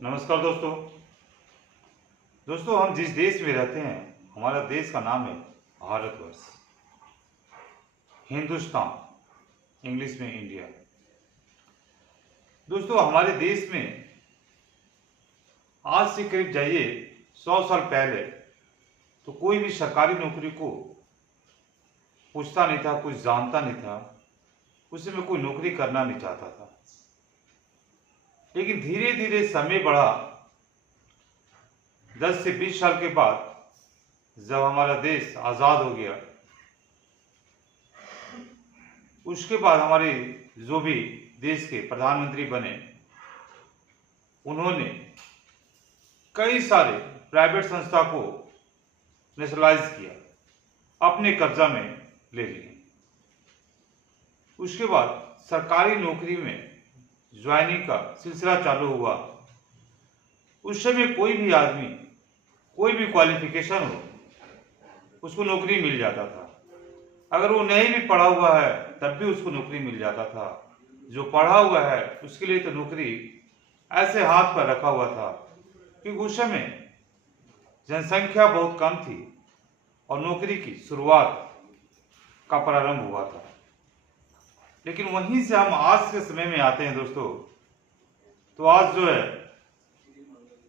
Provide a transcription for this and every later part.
नमस्कार दोस्तों। हम जिस देश में रहते हैं, हमारा देश का नाम है भारतवर्ष, हिंदुस्तान, इंग्लिश में इंडिया। दोस्तों, हमारे देश में आज से करीब जाइए 100 साल पहले तो कोई भी सरकारी नौकरी को पूछता नहीं था, कुछ जानता नहीं था, उसमें कोई नौकरी करना नहीं चाहता था। लेकिन धीरे धीरे समय बढ़ा। 10 से 20 साल के बाद जब हमारा देश आज़ाद हो गया, उसके बाद हमारे जो भी देश के प्रधानमंत्री बने, उन्होंने कई सारे प्राइवेट संस्था को नेशनलाइज किया, अपने कब्जा में ले लिए। उसके बाद सरकारी नौकरी में ज्वाइनिंग का सिलसिला चालू हुआ। उस समय कोई भी आदमी, कोई भी क्वालिफिकेशन हो, उसको नौकरी मिल जाता था। अगर वो नहीं भी पढ़ा हुआ है तब भी उसको नौकरी मिल जाता था। जो पढ़ा हुआ है उसके लिए तो नौकरी ऐसे हाथ पर रखा हुआ था, क्योंकि उस समय जनसंख्या बहुत कम थी और नौकरी की शुरुआत का प्रारंभ हुआ था। लेकिन वहीं से हम आज के समय में आते हैं दोस्तों, तो आज जो है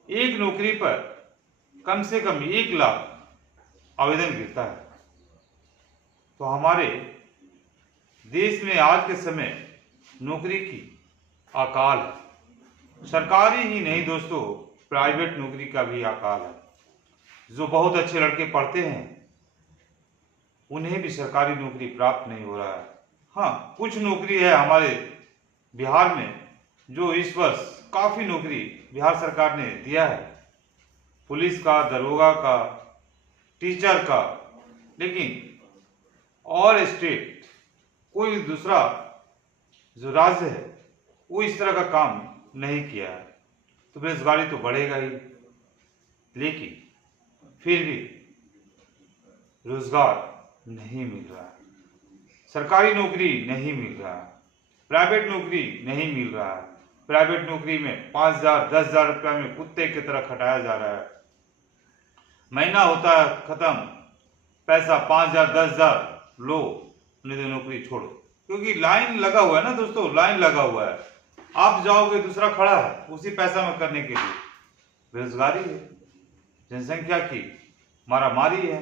एक नौकरी पर कम से कम 1 लाख आवेदन गिरता है। तो हमारे देश में आज के समय नौकरी की अकाल है। सरकारी ही नहीं दोस्तों, प्राइवेट नौकरी का भी अकाल है। जो बहुत अच्छे लड़के पढ़ते हैं उन्हें भी सरकारी नौकरी प्राप्त नहीं हो रहा है। हाँ, कुछ नौकरी है हमारे बिहार में जो इस वर्ष काफ़ी नौकरी बिहार सरकार ने दिया है, पुलिस का, दरोगा का, टीचर का। लेकिन और स्टेट, कोई दूसरा जो राज्य है, वो इस तरह का काम नहीं किया है। तो बेरोजगारी तो बढ़ेगा ही, लेकिन फिर भी रोजगार नहीं मिल रहा है, सरकारी नौकरी नहीं मिल रहा है, प्राइवेट नौकरी नहीं मिल रहा है। प्राइवेट नौकरी में 5,000 10,000 रुपया में कुत्ते की तरह खटाया जा रहा है। महीना होता है खत्म, पैसा 5,000 10,000 लो, नहीं तो नौकरी छोड़ो। क्योंकि लाइन लगा हुआ है ना दोस्तों, लाइन लगा हुआ है। आप जाओगे, दूसरा खड़ा है उसी पैसा में करने के लिए। बेरोजगारी है, जनसंख्या की मारामारी है।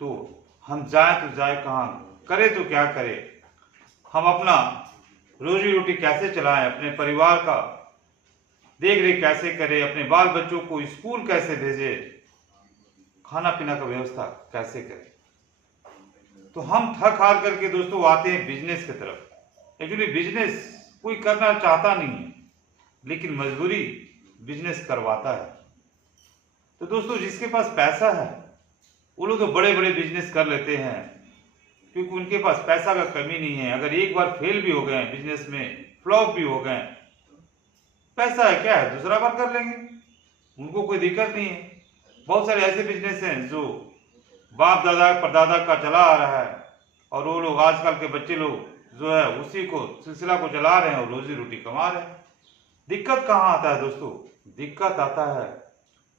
तो हम जाए तो जाए कहाँ, करे तो क्या करे। हम अपना रोजी रोटी कैसे चलाएं, अपने परिवार का देख रेख कैसे करें, अपने बाल बच्चों को स्कूल कैसे भेजें, खाना पीना का व्यवस्था कैसे करें। तो हम थक हार करके दोस्तों आते हैं बिजनेस की तरफ। एक्चुअली बिजनेस कोई करना चाहता नहीं है, लेकिन मजबूरी बिजनेस करवाता है। तो दोस्तों, जिसके पास पैसा है वो लोग तो बड़े बड़े बिजनेस कर लेते हैं, क्योंकि उनके पास पैसा का कमी नहीं है। अगर एक बार फेल भी हो गए बिजनेस में, फ्लॉप भी हो गए, पैसा है क्या है, दूसरा बार कर लेंगे, उनको कोई दिक्कत नहीं है। बहुत सारे ऐसे बिजनेस हैं जो बाप दादा परदादा का चला आ रहा है, और वो लोग आजकल के बच्चे लोग जो है उसी को सिलसिला को चला रहे हैं और रोजी रोटी कमा रहे हैं। दिक्कत कहाँ आता है दोस्तों? दिक्कत आता है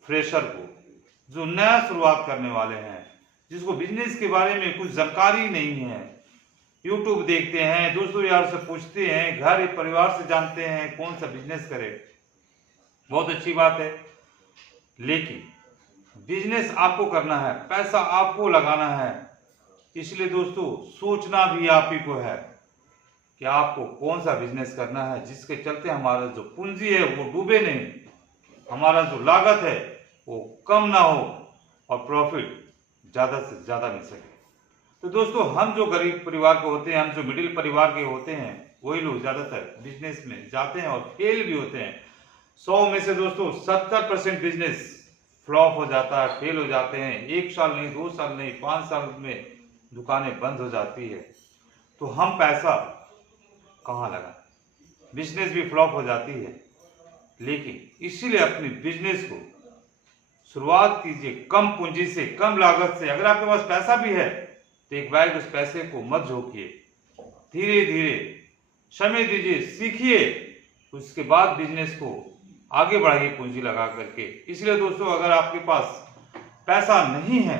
फ्रेशर को, जो नया शुरुआत करने वाले हैं, जिसको बिजनेस के बारे में कुछ जानकारी नहीं है। यूट्यूब देखते हैं, दोस्तों यार से पूछते हैं, घर परिवार से जानते हैं कौन सा बिजनेस करे। बहुत अच्छी बात है, लेकिन बिजनेस आपको करना है, पैसा आपको लगाना है। इसलिए दोस्तों सोचना भी आप ही को है कि आपको कौन सा बिजनेस करना है, जिसके चलते हमारा जो पूंजी है वो डूबे नहीं, हमारा जो लागत है वो कम ना हो और प्रॉफिट ज़्यादा से ज़्यादा मिल सके। तो दोस्तों, हम जो गरीब परिवार के होते हैं, हम जो मिडिल परिवार के होते हैं, वही लोग ज़्यादातर बिजनेस में जाते हैं और फेल भी होते हैं। 100 में से दोस्तों 70% बिजनेस फ्लॉप हो जाता है, फेल हो जाते हैं। 1 साल नहीं, 2 साल नहीं, 5 साल में दुकानें बंद हो जाती है। तो हम पैसा कहाँ लगा, बिजनेस भी फ्लॉप हो जाती है। लेकिन इसीलिए अपने बिजनेस को शुरुआत कीजिए कम पूंजी से, कम लागत से। अगर आपके पास पैसा भी है तो एक बार उस पैसे को मत झोंकिए, धीरे धीरे समय दीजिए, सीखिए, उसके बाद बिजनेस को आगे बढ़ाइए पूंजी लगा करके। इसलिए दोस्तों अगर आपके पास पैसा नहीं है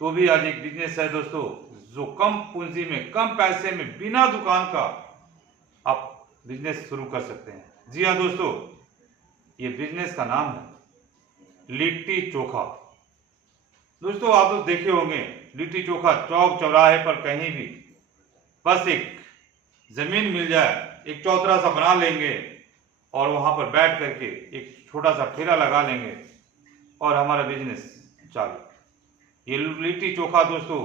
तो भी आज एक बिजनेस है दोस्तों, जो कम पूंजी में कम पैसे में बिना दुकान का आप बिजनेस शुरू कर सकते हैं। जी हाँ दोस्तों, ये बिजनेस का नाम है लिट्टी चोखा। दोस्तों आप तो देखे होंगे लिट्टी चोखा चौक चौराहे पर कहीं भी, बस एक जमीन मिल जाए, एक चौतरा सा बना लेंगे और वहां पर बैठ करके एक छोटा सा ठेला लगा लेंगे और हमारा बिजनेस चालू। ये लिट्टी चोखा दोस्तों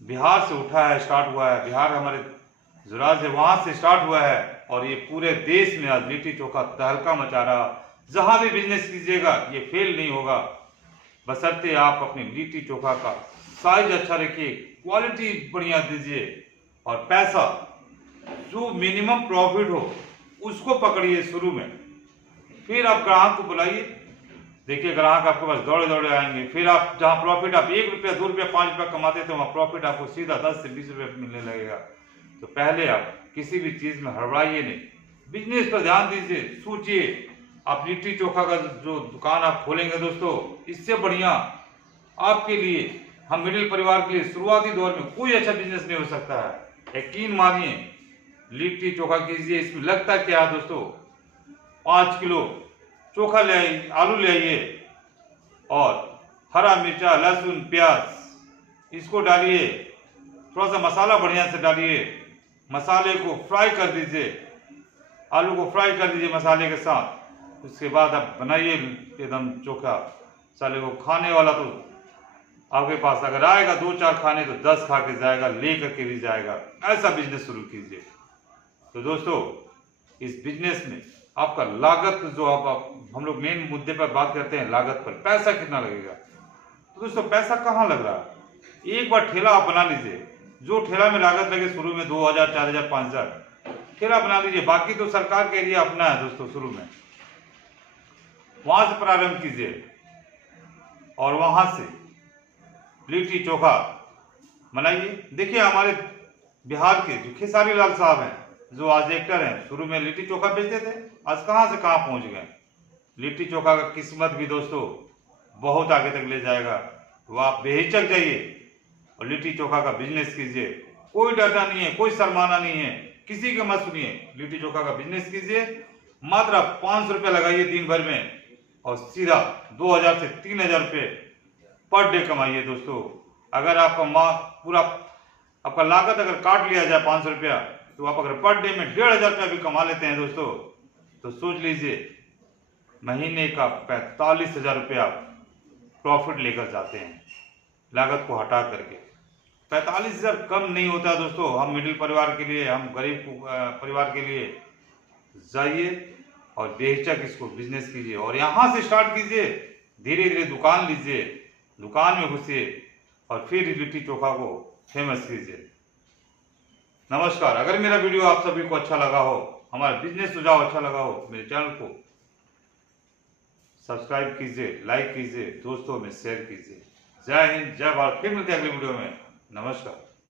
बिहार से उठा है, स्टार्ट हुआ है, बिहार हमारे जो राज्य है वहां से स्टार्ट हुआ है और ये पूरे देश में आज लिट्टी चोखा तहलका मचा रहा। जहां भी बिजनेस कीजिएगा ये फेल नहीं होगा, बशर्ते आप अपनी लिट्टी चोखा का साइज अच्छा रखिए, क्वालिटी बढ़िया दीजिए और पैसा जो मिनिमम प्रॉफिट हो उसको पकड़िए शुरू में, फिर आप ग्राहक को बुलाइए। देखिए ग्राहक आपके पास दौड़े दौड़े आएंगे, फिर आप जहां प्रॉफिट आप 1 रुपया 2 रुपया 5 रुपया कमाते थे वहां प्रॉफिट आपको सीधा 10 से 20 रुपये मिलने लगेगा। तो पहले आप किसी भी चीज में हड़बड़ाइए नहीं, बिजनेस पर ध्यान दीजिए, सोचिए। आप लिट्टी चोखा का जो दुकान आप खोलेंगे दोस्तों, इससे बढ़िया आपके लिए, हम मिडिल परिवार के लिए शुरुआती दौर में कोई अच्छा बिजनेस नहीं हो सकता है। यकीन मानिए, लिट्टी चोखा कीजिए। इसमें लगता क्या है दोस्तों, 5 किलो चोखा ले आइए, आलू ले आइए और हरा मिर्चा लहसुन प्याज इसको डालिए, थोड़ा सा मसाला बढ़िया से डालिए, मसाले को फ्राई कर दीजिए, आलू को फ्राई कर दीजिए मसाले के साथ। उसके बाद आप बनाइए एकदम चोखा। साले को खाने वाला तो आपके पास अगर आएगा 2-4 खाने तो 10 खा के जाएगा, ले करके भी जाएगा। ऐसा बिजनेस शुरू कीजिए। तो दोस्तों इस बिजनेस में आपका लागत जो आप हम लोग मेन मुद्दे पर बात करते हैं, लागत पर, पैसा कितना लगेगा। तो दोस्तों पैसा कहाँ लग रहा है, एक बार ठेला आप बना लीजिए। जो ठेला में लागत लगे शुरू में 2000 4000 5000 ठेला बना लीजिए, बाकी तो सरकार के एरिया अपना है दोस्तों। शुरू में वहां से प्रारंभ कीजिए और वहां से लिट्टी चोखा बनाइए। देखिए हमारे बिहार के जो खेसारी लाल साहब हैं, जो आज एक्टर हैं, शुरू में लिट्टी चोखा बेचते थे, आज कहां से कहां पहुंच गए। लिट्टी चोखा का किस्मत भी दोस्तों बहुत आगे तक ले जाएगा। तो आप बेहिचक जाइए और लिट्टी चोखा का बिजनेस कीजिए। कोई डरना नहीं है, कोई शर्माना नहीं है, किसी के मत सुनिए। लिट्टी चोखा का बिजनेस कीजिए, मात्र 500 रुपये लगाइए दिन भर में और सीधा 2000 से 3000 रुपये पर डे कमाइए दोस्तों। अगर आपका पूरा आपका लागत अगर काट लिया जाए 500 रुपया, तो आप अगर पर डे में 1500 रुपया भी कमा लेते हैं दोस्तों, तो सोच लीजिए महीने का 45,000 रुपया प्रॉफिट लेकर जाते हैं लागत को हटा करके। 45,000 कम नहीं होता दोस्तों। हम मिडिल परिवार के लिए, हम गरीब परिवार के लिए जाइए और बेहिचक इसको बिजनेस कीजिए और यहाँ से स्टार्ट कीजिए। धीरे धीरे दुकान लीजिए, दुकान में घुसिए और फिर लिट्टी चोखा को फेमस कीजिए। नमस्कार। अगर मेरा वीडियो आप सभी को अच्छा लगा हो, हमारा बिजनेस सुझाव अच्छा लगा हो, मेरे चैनल को सब्सक्राइब कीजिए, लाइक कीजिए, दोस्तों में शेयर कीजिए। जय हिंद, जय भारत। फिर मिलते हैं अगले वीडियो में। नमस्कार।